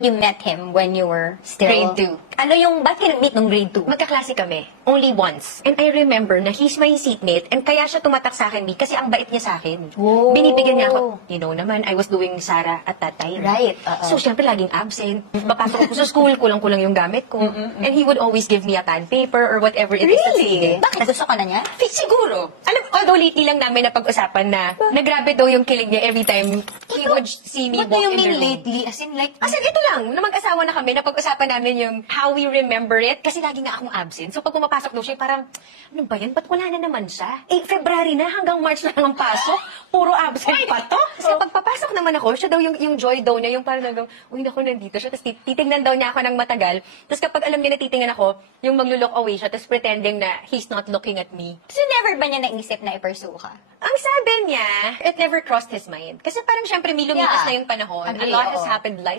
You met him when you were still... Grade 2. Ano yung, ba't ka nag-meet nung grade 2? Magkaklase kami. Only once. And I remember na he's my seatmate and kaya siya tumatak sa akin, kasi ang bait niya sa akin. Oh. Binibigyan niya ako. You know naman, I was doing Sara at that time. Right, So, syempre, laging absent. Papasok ako sa school, kulang-kulang yung gamit ko. And he would always give me a pad paper or whatever it is that's needed. Bakit? Gusto ka na niya? Siguro. Although lately lang namin napag-usapan na nagrabe daw yung kilig niya every time he would see me What do walk you in the mean room. lately? As in like... As in, ito lang, na mag-asawa na kami, napag-usapan namin yung how we remember it. Kasi lagi nga akong absent. So pag pumapasok daw siya, parang, ano ba yan? Ba't wala na naman siya? February na, hanggang March na lang ang pasok. Puro absent pa to. So pag papasok naman ako, siya daw yung joy daw niya, yung parang nagang, uy, naku, nandito siya. Tapos titignan daw niya ako ng matagal. Tapos kapag alam niya na titingnan ako, yung maglo-look away siya, tapos pretending na he's not looking at me. So never ba niya naisip na i-pursue ka? Ang sabi niya, it never crossed his mind. Kasi parang syempre may lumipas Yeah. na yung panahon. Agree, A lot has oo. happened. Life